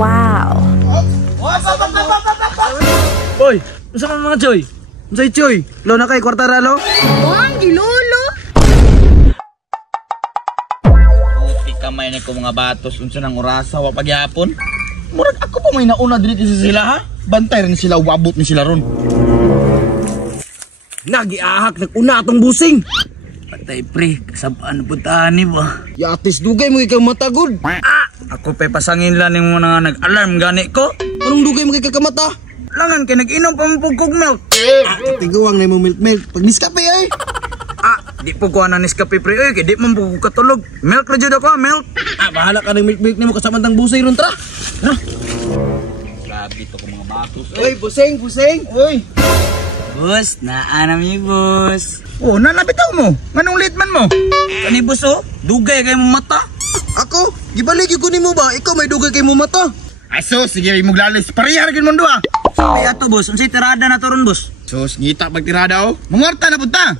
Wow. Oy, unsa man mga Choy? Unsay Choy? Lo na kay kwartara lo? Bang gilolo. Buti kamay na ko mga batos unsa nang orasa wa pagyapon. Murag ako pa may nauna dito sa sila ha. Bantay rin sila wabot ni sila ron. Nagiahak nag-una atong busing. Patay pre, kasabaan puntahan ni ba? Yatis dugay mo ikaw matagod. Ako pa pasangin lang yung mga nag-alarm gani ko. Anong dugay mo kay kakamata? Langan kay nag-inom pa mo kog milk. Tiguang na mo milk. Pag niskape ay. Di po ko na Nescafe pre oy, kay di man po ko katulog. Milk ra jud ako, milk. Bahala ka ng milk nimo kasamantang busay ron tra. Ha? Grabe to ko mga batos. Oy, busing. Oy. Boss, naanam ni boss. Oh, nalabitaw mo. Nganong late man mo? Kani boss oh, dugay kay mo mata. Ako, gibalik ko nimo ba? Ikaw may dugay kay mo mata. Ay sus, sige mo glalis. Parihar gid mo duha. Sabi ato boss, unsay tirada na to ron boss? Sus, ngita pag tirada oh. Mangorta na punta.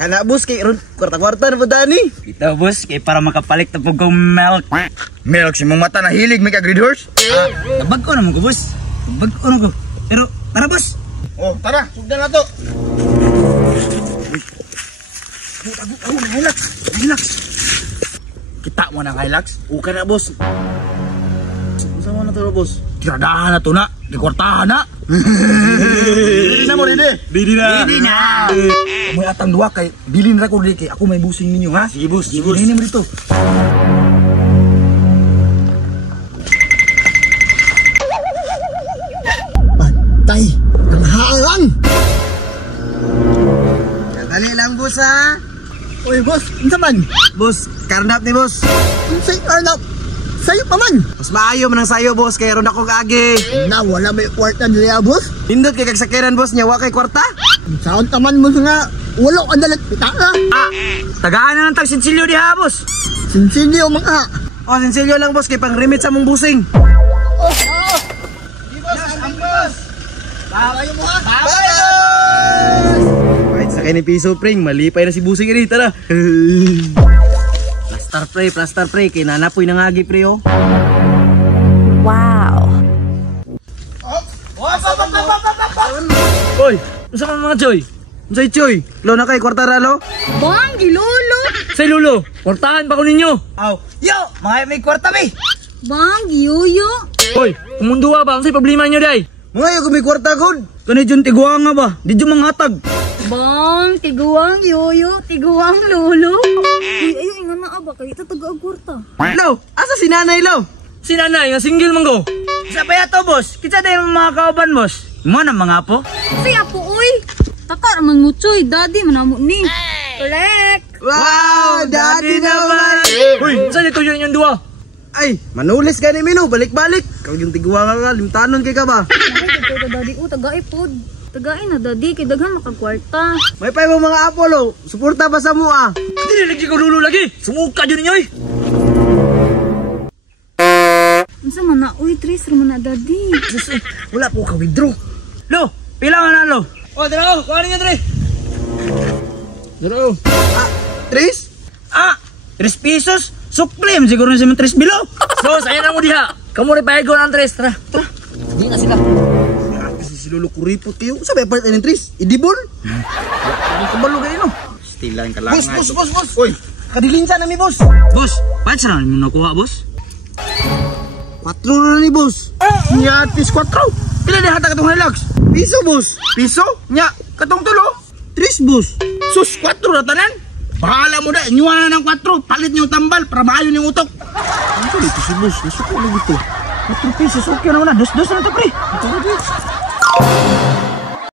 Kana bus kay ron kwarta-kwarta na po dani. Ito boss, kay para makapalik ta pug kong milk. Milk si mong mata na hilig may ka greed horse? Nabag ko naman ko boss. Nabag ko na ko. Pero tara boss. Oh, tara, sugdan na to. Hilux. Kita mo ng Hilux? Uka na boss. Unsa mo na to boss? Tiradahan na to na. Di kwartahan na. Didi na mo, Didi na. Amoy atang duwa kay bilin ra ko kay ako may busing ninyo ha. Sige boss. Ini mo dito. Patay. Ang halang. Dali lang boss ha. Oy boss, unsa man? Boss, karnap ni boss. Unsay karnap? Sayo pa man. Mas maayo man ang sayo boss kay ron ako agi. Na wala may kwarta niya boss. Hindot kay kagsakiran boss niya wa kay kwarta. Saon taman mo nga wala ka dalat pita ka. Tagaan na ng tag sinsilyo diha boss. Sinsilyo mga. Sinsilyo lang boss kay pang remit sa mong busing. Babayo mo ha. Kahit sa ni piso pring, malipay na si busing iri, tara. Plaster pre, kay nanapoy nangagi pre oh. Wow. Oy, unsa man mga Choy? Unsay Choy? Lo na kay kwartara lo? Bang gilolo. Say lulo, kwartahan pa ko ninyo. Aw, yo, mga may kwarta be. Bang giyuyo. Oy, kumunduwa ba? Unsay problema nyo day? Mga yung may kwarta god. Kani dyan tiguanga ba? Di dyan manghatag. Bang tiguang yuyo, tiguang lolo. Uy, ayo ingon na aba kay tataga ang kwarta. Lo, asa si nanay lo? Si nanay, nga single man go. Sa pa yato boss, kita na yung mga kauban boss. Mo na mga po. Si apo uy. Taka man mo choy, daddy manamo ni. Collect. Wow, daddy naman. Uy, saan ito yun yung duwa? Ay, manulis gani mino, balik-balik. Kau yung tiguanga nga, limtanon kay ka ba? Ay, daddy o tagai pod. Tagai na daddy kay daghan makagkwarta. May pa yung mga Apollo, suporta pa sa mua. Hindi na lagi ko lulo lagi. Sumuka dyan ninyo eh. Unsa man na uy, Tris ra man na daddy. Wala po ka withdraw. Lo, pila nga na lo. O, dala ko, kuha ninyo Dre. Daro. Tris? 3 pesos? Suklim, siguro na siya 3 bilo. So, saya na mo diha. Kamu rin pahigo ng 3, tara. Hindi na sila. Kasi si Lolo Kuripot kayo. Sabi apart na ng Tris? Idibol? Ano kabalo kayo no? Stilan ka lang. Boss. Uy, kadilinsa na mi boss. Boss, paano saan mo nakuha boss? 4 na ni boss. Nyatis 4. Pila na hata katong Hilux? Piso boss. Piso? Nya, katong tulo? Tris boss. Sus, 4 na tanan? Bahala mo na, inyuha na ng 4. Palit niyo tambal para maayon yung utok. Ano ko dito si boss? Nasuko lang ito. 4 pesos, okay na muna. Dos na to pre. Ito na boss.